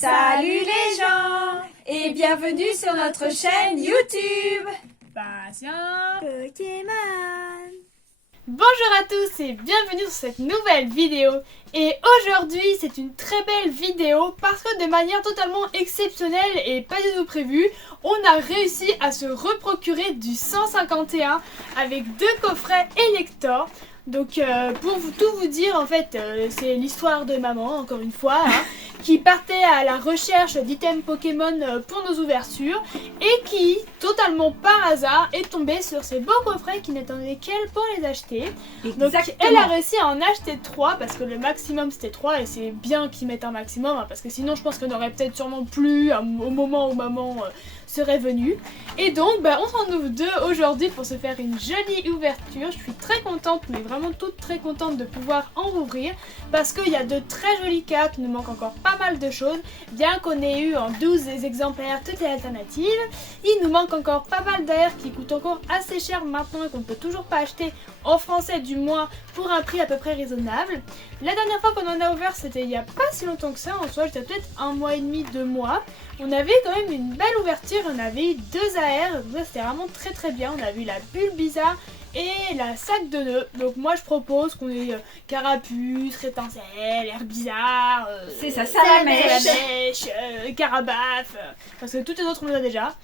Salut les gens et bienvenue sur notre chaîne YouTube Patient Pokémon. Bonjour à tous et bienvenue sur cette nouvelle vidéo. Et aujourd'hui c'est une très belle vidéo parce que de manière totalement exceptionnelle et pas du tout prévue, on a réussi à se reprocurer du 151 avec 2 coffrets Elector. Donc pour tout vous dire, en fait c'est l'histoire de maman, encore une fois, qui partait à la recherche d'items Pokémon pour nos ouvertures et qui, totalement par hasard, est tombée sur ces beaux coffrets qui n'attendaient qu'elle pour les acheter. Exactement. Donc elle a réussi à en acheter 3 parce que le maximum c'était 3 et c'est bien qu'ils mettent un maximum parce que sinon je pense qu'on aurait peut-être sûrement plus au moment où maman serait venue. Et donc on s'en ouvre 2 aujourd'hui pour se faire une jolie ouverture. Je suis très contente, mais vraiment toute très contente de pouvoir en ouvrir parce qu'il y a de très jolies cartes, il nous manque encore pas mal de choses, bien qu'on ait eu en 12 des exemplaires toutes les alternatives. Il nous manque encore pas mal d'air qui coûtent encore assez cher maintenant et qu'on ne peut toujours pas acheter en français du moins pour un prix à peu près raisonnable. La dernière fois qu'on en a ouvert c'était il y a pas si longtemps que ça, en soi c'était peut-être 1 mois et demi, 2 mois. On avait quand même une belle ouverture, on avait eu 2 AR, donc ça c'était vraiment très très bien. On a vu la bulle bizarre et la sac de nœuds. Donc moi je propose qu'on ait carapuce, rétincelle, air bizarre, C'est ça, Salamèche, Carabaf, parce que toutes les autres on les a déjà.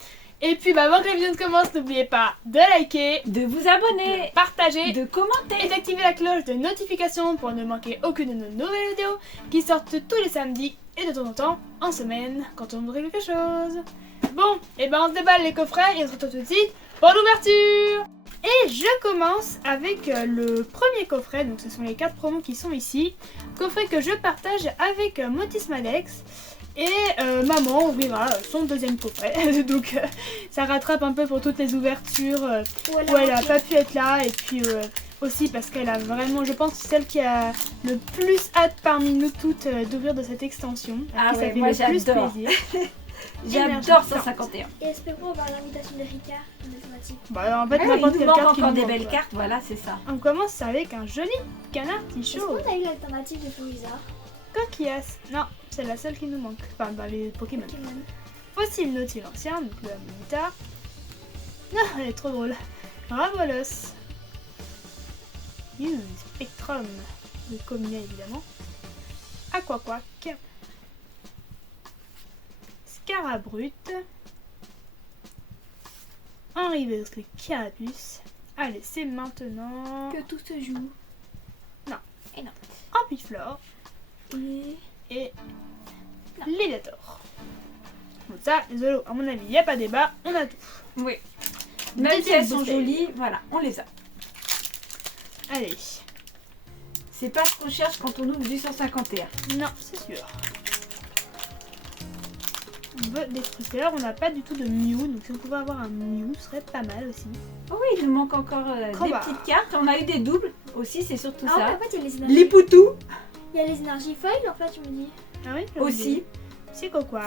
Et puis avant que la vidéo ne commence, n'oubliez pas de liker, de vous abonner, de partager de commenter et d'activer la cloche de notification pour ne manquer aucune de nos nouvelles vidéos qui sortent tous les samedis et de temps en temps en semaine quand on voudrait quelque chose. Bon, et on se déballe les coffrets et on se retrouve tout de suite pour l'ouverture. Et je commence avec le premier coffret, donc ce sont les 4 promos qui sont ici. Coffret que je partage avec Motismadex. Et maman ouvrira son 2e coffret, donc ça rattrape un peu pour toutes les ouvertures où elle n'a pas pu être là. Et puis aussi parce qu'elle a vraiment, je pense, celle qui a le plus hâte parmi nous toutes d'ouvrir de cette extension. Ah qui ouais, ça fait moi le plus j'adore. plaisir. J'adore 151. Et espérons avoir l'invitation de Ricard en automatique. Bah, en fait, Il n'importe nous quelle manque carte qui encore nous des manque, belles quoi. cartes, voilà, c'est ça. On commence avec un joli canard Est-ce chaud. qu'on a eu l'alternative de Florizard Coquillas. Non, c'est la seule qui nous manque. Enfin, dans les Pokémon. Pokémon. Fossile Nautilantien, donc le Monitar. Ah, elle est trop drôle. Ravolos. Spectrum. Le Communet évidemment. Aquaquack. Scarabrut. Enriveuse le Carapuce. Allez, c'est maintenant. Que tout se joue. Ampiflore. Et Et Léviator. Donc ça, les holos, à mon avis, il n'y a pas débat, on a tout. Oui. Même si elles sont bouteille. jolies, voilà, on les a. Allez. C'est pas ce qu'on cherche quand on ouvre du 151. Non, c'est sûr. On veut des trucs. On n'a pas du tout de Mew, donc si on pouvait avoir un Mew, ce serait pas mal aussi. Oh oui, il nous manque encore des Crobat. petites cartes. On a eu des doubles aussi, c'est surtout ah ouais, ça. en fait, il y a les énergies. Les poutous Il y a les énergies foils, en fait, tu me dis. Ah oui, aussi. C'est Coquac.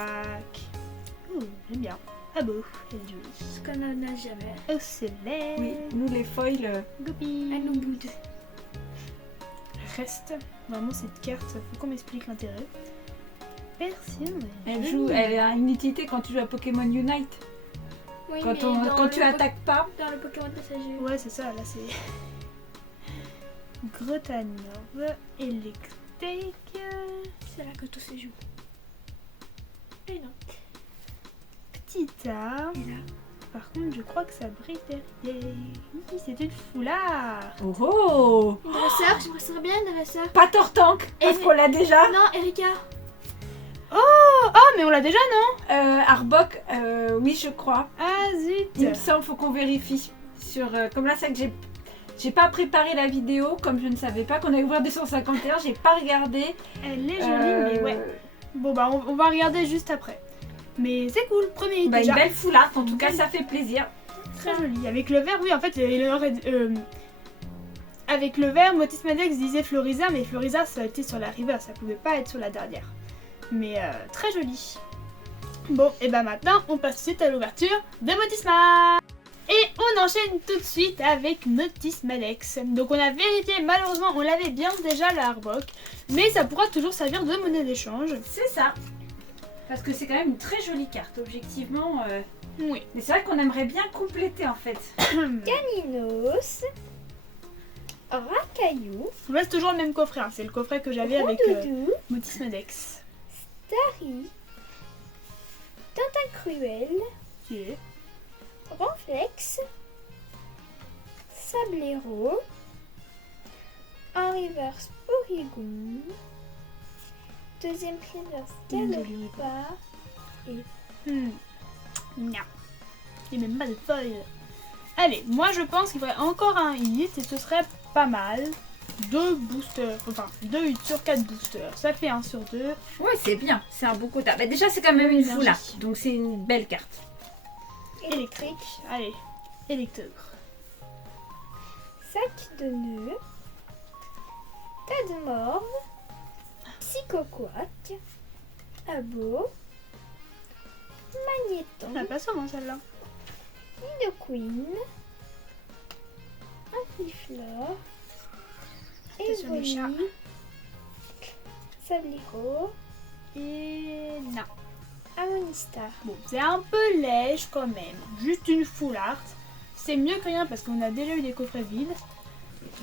J'aime bien. Ah beau, elle est jolie. Ce qu'on n'en a jamais. Oh, c'est laid. Oui, nous les foils. Goupy. Elle nous boude. Reste. Vraiment, cette carte, faut qu'on m'explique l'intérêt. Persil. Elle a une utilité quand tu joues à Pokémon Unite. Oui, Quand, mais quand tu attaques pas. Dans le Pokémon passager. Ouais, c'est ça, là c'est. Grotanov, Electric. C'est là que tout se joue. Et non. Petita. Et là. Par contre, je crois que ça brille derrière. Hi, c'est une foulard. Oh oh Une dresseur, j'aimerais ça bien une dresseur. Pas Tortank, parce Et- qu'on l'a déjà. Non, Erika. Oh, mais on l'a déjà, non? Arbok, oui je crois. Ah Il me zut. semble, faut qu'on vérifie. Sur, comme là, c'est que j'ai pas préparé la vidéo, comme je ne savais pas qu'on allait ouvrir des 151, j'ai pas regardé. Elle est jolie, mais ouais. Bon, bah, on va regarder juste après. Mais c'est cool, premier Bah, déjà. une belle foulard, en tout cas, ça fait plaisir. Très joli. Avec le vert, oui, en fait, avec le vert, Motismadex disait Florizard, mais Florizard, ça a été sur la river, ça pouvait pas être sur la dernière. Mais très joli. Bon, et bah maintenant, on passe tout de suite à l'ouverture de Motisma. Et on enchaîne tout de suite avec Motismadex. Donc on a vérifié, malheureusement, on l'avait bien déjà le Arbok, mais ça pourra toujours servir de monnaie d'échange. C'est ça. Parce que c'est quand même une très jolie carte, objectivement. Oui. Mais c'est vrai qu'on aimerait bien compléter en fait. Caninos. Racaillou. C'est toujours le même coffret, hein. C'est le coffret que j'avais avec Rondoudou. Motisme Dex. Starry. Tentacruel. Ok. Renflex. Sablero. En reverse Porygon. Deuxième reverse Une jolie Galopa. Non. Il n'y a même pas de foil. Allez, moi je pense qu'il faudrait encore un hit et ce serait pas mal. 2 boosters, enfin 2 hits sur 4 boosters. Ça fait 1 sur 2. Ouais, c'est bien, c'est un beau quota. Bah, déjà, c'est quand même une Énergie. foula, donc c'est une belle carte. Électrique. Allez, électeur. Sac de nœuds. Tas de morve. Psychoquac. Abo. Magnéton. On a pas souvent celle-là. Nidoqueen. Ampliflore. Attention, les chats. Evoli. Sablero. Et non. Amonistar. Bon, c'est un peu lèche quand même. Juste une full art. C'est mieux que rien parce qu'on a déjà eu des coffrets vides.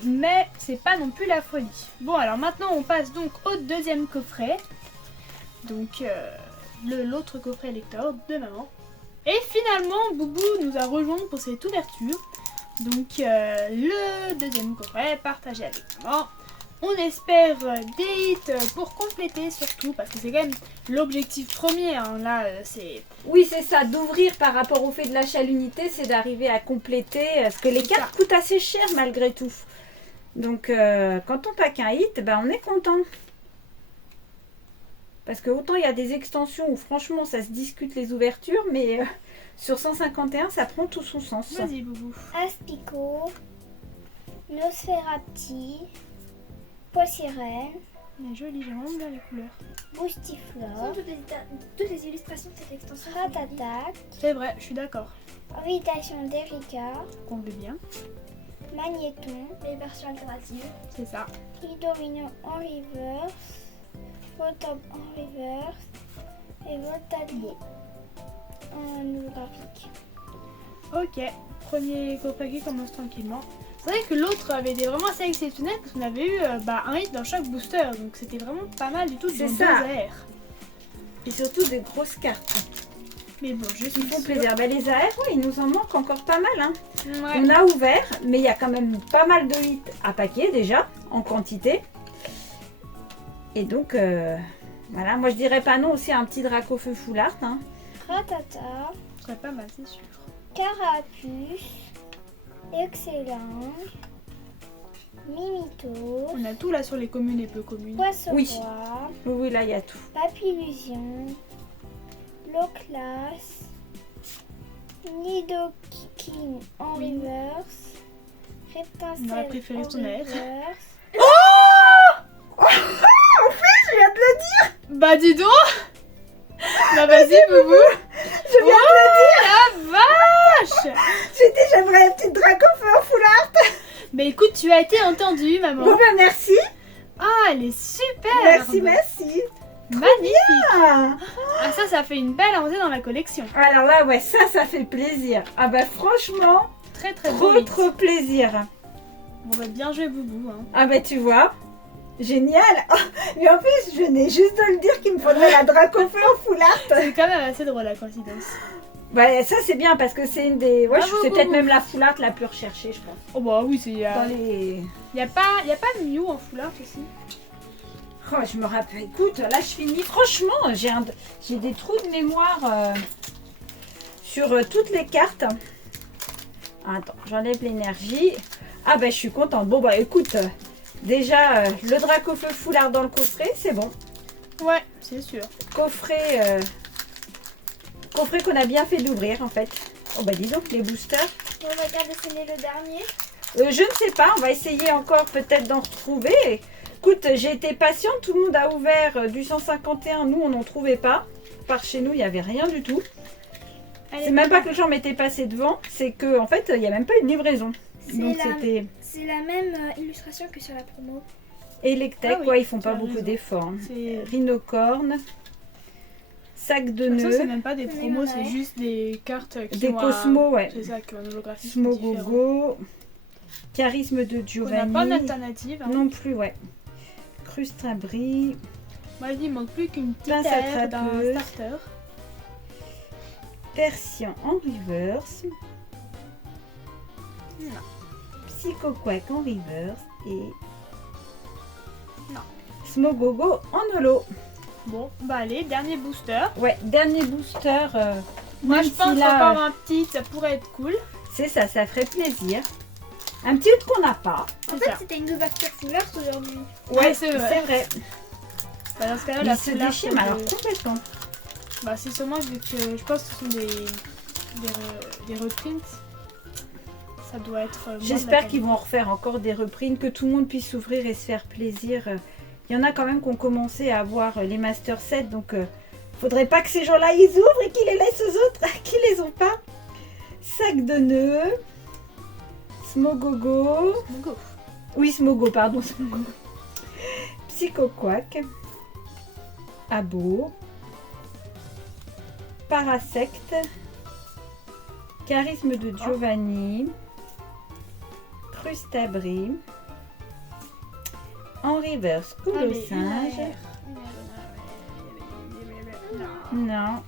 Mais c'est pas non plus la folie. Bon, alors maintenant on passe donc au deuxième coffret. Donc l'autre coffret lecteur de maman. Et finalement, Boubou nous a rejoint pour cette ouverture. Donc le deuxième coffret partagé avec maman. On espère des hits pour compléter surtout parce que c'est quand même l'objectif premier. Hein. Là, c'est... Oui, c'est ça, d'ouvrir par rapport au fait de l'achat à l'unité, c'est d'arriver à compléter. Parce que les C'est cartes coûtent assez cher malgré tout. Donc quand on pack un hit, ben, on est content. Parce que autant il y a des extensions où franchement ça se discute les ouvertures, mais sur 151 ça prend tout son sens. Vas-y, Boubou. Aspico. Nosferapti. Poissirène. Elle est jolie, j'aime vraiment bien les couleurs. Boostiflore. Toutes les illustrations de cette extension. Ratatak. C'est vrai, je suis d'accord. Invitation d'Erika. On veut bien. Magnéton. Les versions alternatives. C'est ça. Hidorino en reverse. Voltorb en reverse. Et Voltali en holographique. Ok, premier coffret qui commence tranquillement. C'est vrai que l'autre avait été vraiment assez exceptionnel parce qu'on avait eu un hit dans chaque booster. Donc c'était vraiment pas mal du tout C'est dans ça. 2 airs. Et surtout des grosses cartes. Mais bon, je suis Ils font sûre- plaisir. Ben, les AR, ouais, il nous en manque encore pas mal. Hein. Ouais. On a ouvert, mais il y a quand même pas mal de hits à paquer déjà, en quantité. Et donc, voilà, moi je dirais pas non aussi à un petit Dracofeu full art. Hein. Ratata. Ce serait pas mal, c'est sûr. Carapuce. Excellent. Mimito. On a tout là sur les communes et peu communes. Poisson Oui. roi. Oui, oui, là il y a tout. Papillusion. Loclas. Nidoking en Oui. reverse. Reptincelle On aurait préféré en son air. reverse. Je viens de le dire. Bah dis donc. Bah vas-y, Boubou. Je viens La vache. J'ai dit j'aimerais un petit Dracofeu en full art. Bah écoute, tu as été entendue, maman. Bon ben merci. Ah, elle est super. Merci, merci. Magnifique. Ah. Ah ça fait une belle entrée dans la collection. Alors là, ouais, ça fait plaisir. Ah bah franchement, Très très beau. trop hit. trop plaisir. On va bien jouer, Boubou. Hein. Ah bah tu vois, génial. Oh, mais en plus, je venais juste de le dire qu'il me faudrait la Dracofeu en full art. C'est quand même assez drôle la coïncidence. Bah ça c'est bien parce que c'est une des... Ouais, Bravo, c'est peut-être Boubou. même la full art la plus recherchée, je pense. Oh bah oui, c'est Dans les... y a pas Mew en full art aussi. Oh, je me rappelle, écoute, là je finis. Franchement, j'ai des trous de mémoire sur toutes les cartes. Attends, j'enlève l'énergie. Ah bah je suis contente. Bon bah écoute, déjà le Dracofeu full art dans le coffret, c'est bon. Ouais, c'est sûr. Coffret qu'on a bien fait d'ouvrir en fait. Oh bah dis donc, les boosters. On va garder sceller le dernier. Je ne sais pas, on va essayer encore peut-être d'en retrouver. Écoute, j'ai été patiente, tout le monde a ouvert du 151, nous on n'en trouvait pas. Par chez nous, il n'y avait rien du tout. Allez, C'est même pas que les gens m'étaient passés devant, c'est que en fait, il n'y a même pas eu de livraison. Donc c'était C'est la même illustration que sur la promo. Electek, Ah oui, ouais, ils font tu pas as beaucoup raison. d'efforts. Hein. C'est Rhinocorne, sac de De toute façon, c'est nœuds, même pas des Oui, promos, ouais. c'est juste des cartes qui des ont Cosmo, ouais. C'est ça, qui ont un holographisme différent. Smogogo, charisme de On n'a Giovanni. pas d'alternative. Hein. Non plus, ouais. Crustabri, Moi, il manque plus qu'une petite Pince à aire d'un trappeuse. starter. Persian en reverse. Non. Psychoquack en reverse. Et Non. Smogogo en holo. Bon, bah allez, dernier booster. Ouais, dernier booster. Moi, même je pense si là, encore un petit, ça pourrait être cool. c'est ça, ça ferait plaisir. Un petit autre qu'on n'a pas. En C'est fait, ça. c'était une ouverture fouleur aujourd'hui. Ouais, c'est vrai. C'est vrai. Bah, dans ce cas-là, Il la se foulard, déchire, c'est mais alors de- complètement. Bah, c'est sûrement vu que je pense que ce sont des reprints. Ça doit être. moins de la J'espère qualité. qu'ils vont en refaire encore des reprints, que tout le monde puisse s'ouvrir et se faire plaisir. Il y en a quand même qui ont commencé à avoir les Master 7, donc faudrait pas que ces gens-là ils ouvrent et qu'ils les laissent aux autres qui les ont pas. Sac de nœuds, Smogogo, Go. oui Smogo, pardon, Smogo. Psychoquack, Abo, Parasect, Charisme de Giovanni, Crustabri, en reverse, Allez, Coulossinge, non,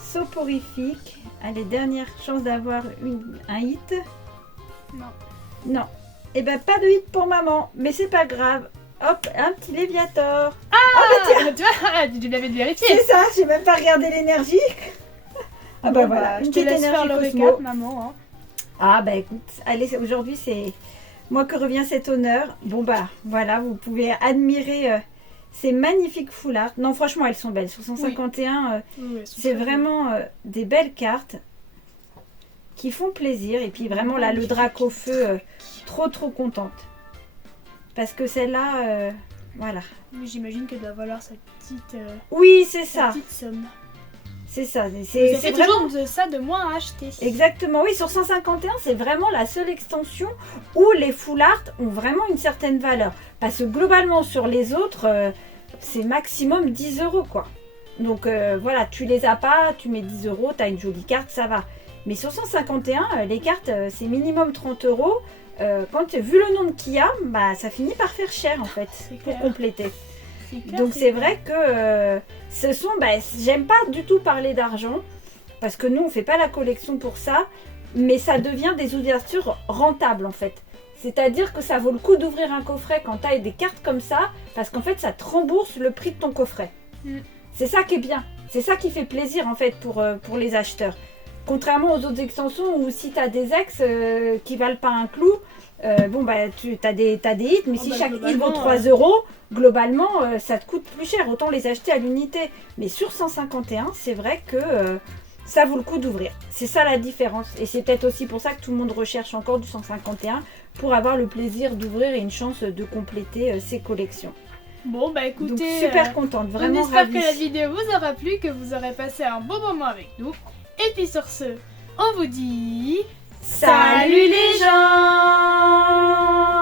Soporifique, allez, dernière chance d'avoir un hit, Non. non, et ben pas de hit pour maman, mais c'est pas grave, hop, un petit Léviator, Ah, tu vois, tu l'avais vérifié. c'est ça, j'ai même pas regardé l'énergie, ah bah Bon, voilà, je une te petite laisse faire énergie le Cosmo. récap, maman. Hein. Ah bah écoute, allez, aujourd'hui c'est moi que revient cet honneur. Bon bah voilà, vous pouvez admirer ces magnifiques foulards. Non franchement elles sont belles, sur 151 Oui, elles sont c'est très vraiment des belles cartes qui font plaisir. Et puis vraiment là le Draco feu, trop contente. Parce que celle-là, voilà. belles. Oui, j'imagine qu'elle doit valoir sa petite, Oui c'est sa ça, petite somme. c'est ça. Ça C'est fait vraiment... toujours de ça de moins à acheter. Exactement, oui, sur 151, c'est vraiment la seule extension où les full art ont vraiment une certaine valeur. Parce que globalement, sur les autres, c'est maximum 10 € quoi. Donc voilà, tu les as pas, tu mets 10 €, tu as une jolie carte, ça va. Mais sur 151, les cartes, c'est minimum 30 €. Quand vu le nombre qu'il y a, bah, ça finit par faire cher en fait, C'est pour clair. compléter. C'est clair, Donc c'est vrai que ce sont, bah, j'aime pas du tout parler d'argent, parce que nous on fait pas la collection pour ça, mais ça devient des ouvertures rentables en fait. C'est-à-dire que ça vaut le coup d'ouvrir un coffret quand tu as des cartes comme ça, parce qu'en fait ça te rembourse le prix de ton coffret. Mm. C'est ça qui est bien, c'est ça qui fait plaisir en fait pour les acheteurs. Contrairement aux autres extensions où si tu as des ex qui valent pas un clou, bon bah tu as des hits, mais Oh, si bah, chaque hit vaut globalement, 3 €, globalement ça te coûte plus cher, autant les acheter à l'unité. Mais sur 151, c'est vrai que ça vaut le coup d'ouvrir. C'est ça la différence. Et c'est peut-être aussi pour ça que tout le monde recherche encore du 151, pour avoir le plaisir d'ouvrir et une chance de compléter ses collections. Bon, bah écoutez, Donc super contente, on vraiment espère ravie. que la vidéo vous aura plu, que vous aurez passé un bon moment avec nous. Et puis sur ce, on vous dit... Salut les gens!